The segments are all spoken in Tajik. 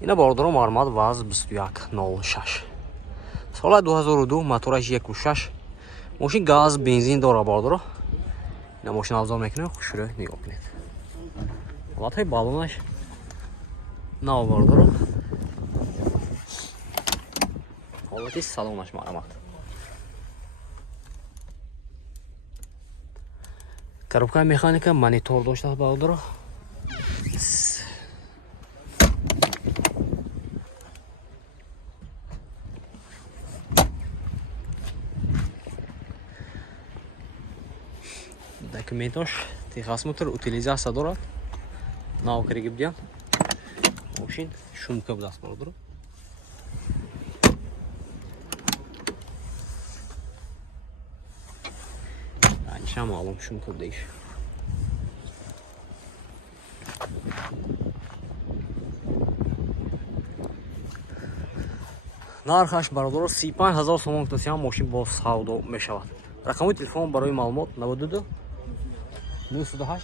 اینا باردارم آرماد واز 2106 سال 2002 موتورش 1.6 ماشین گاز بنزین داره باردارو اینا ماشین افزار میکنه خوش رو نگاه کنید حالت های بالونش نو باردارو حالتی سالونش مرمت коробка механика монитор дошта باردارو документош техосмотр утилизация дорад навкариги бидиан мошин шумка будаст бардро анча маълум шумка будеш нархаш бардро 35000 сомон гуфтасиам мошин бо савдо мешавад рақамои телефон барои маълумот 92 928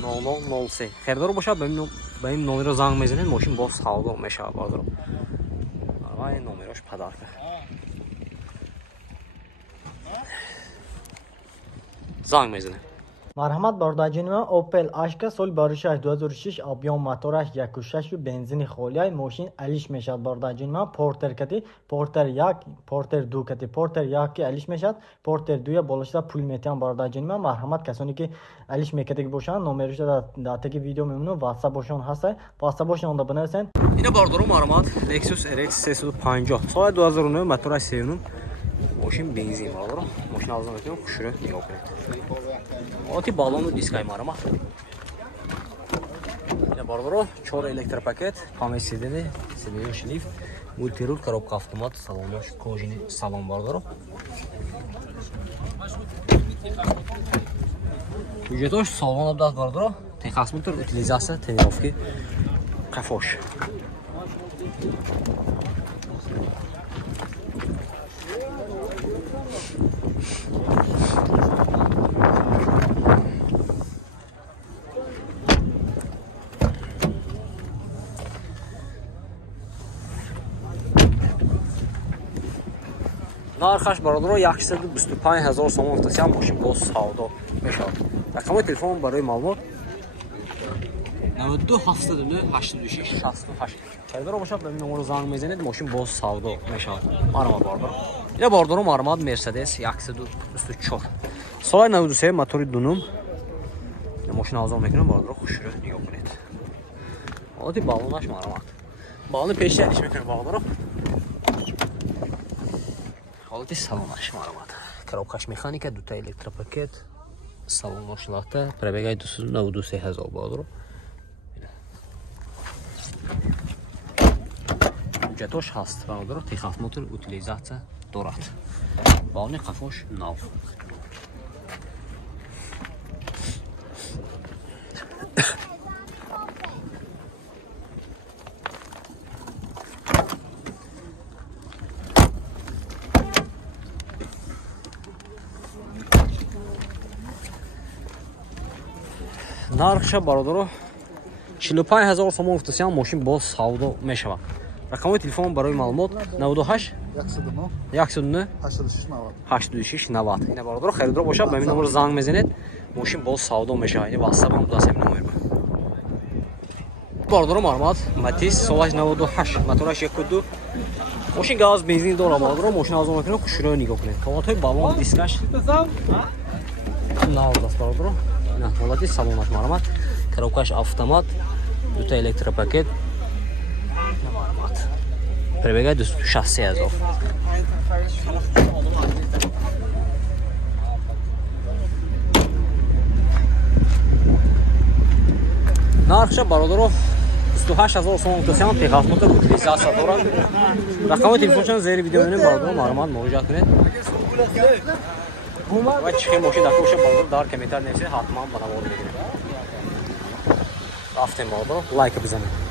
0003 хердор бошад ба ин номеро занг мезанед мошин боз савдо мешавад бардро ва ин номерош падарка занг мезанед مرحمت بارداجین ما اوپل اشکا سال 2006 объем мотораш 1.6 бензини холиай мошин алиш мешад بارداجین ما портер кати портер 1 портер 2 кати портер 1 ки алиш мешад портер 2 болашда пул метиан بارداجین ما مرحمت касоне ки алиш мекатеги бошан номеришда датаги видео мемуну WhatsApp бошон ҳаста WhatsApp бошон онда бинависен ина бардору марҳамат Lexus RX 350 соли 2009 мотораш севнум мошин бензин бардору мошин авзо метиам хушро нигоҳ кунед оти балону дискай марҳамат ина бардору 4 электропакет памяти сидени шлифт мультирул коробка автомат салонош кожини салон бардору бюджетош салон абдаст бардору техосмотр утилизация тренировки кафош нархаш бародаро 125000 сомон гуфтасиам мошин боз савдо мешавад рақамои телефон барои маълумот 92 79 86 68 хердор бошад ба ин номеро занг мезанед мошин боз савдо мешавад марҳамат бародаро ина бародаро марҳамат Mercedes 124 соли 93 мотори дунум мошин авзор мекунам бародаро хушро нигоҳ кунед ҳолати балонаш марҳамат балони пеши алиш мекунем бародаро ҳолати салонаш марҳамат коробкаш механика дута электропакет салонош лахта пробегаи 293000 бародаро бюджетош ҳаст бародаро техосмотр утилизация дорад балони қафош нав нархша бародаро 45000 сомон гуфтасиам мошин боз савдо мешавад рақамои телефон барои маълумот 98 109 86 90 ина бародаро харидор бошад ба ин номеро занг мезанед мошин боз савдо мешавад ин WhatsApp ҳам будаст ҳамин номер бародаро марҳамат Matiz солаш 98 мотораш 1.2 мошин газ бензин дора бародаро мошин авзо мекунем хушро нигоҳ кунед ҳолатҳои балон дискаш навдаст бародаро ина ҳолати салонаш марҳамат коробкаш автомат дута электропакет марҳамат пробегаи 263000 нархша бародаро 28000 сомон гуфтасиам техосмотр утилизация дорад рақамои телефоншон зери видео мебинем бародаро марҳамат муроҷиат кунед ва чихи мошин дар коша бародаро дар комментар нависед ҳатман ба навор мегирем рафтем бародаро лайк бизанед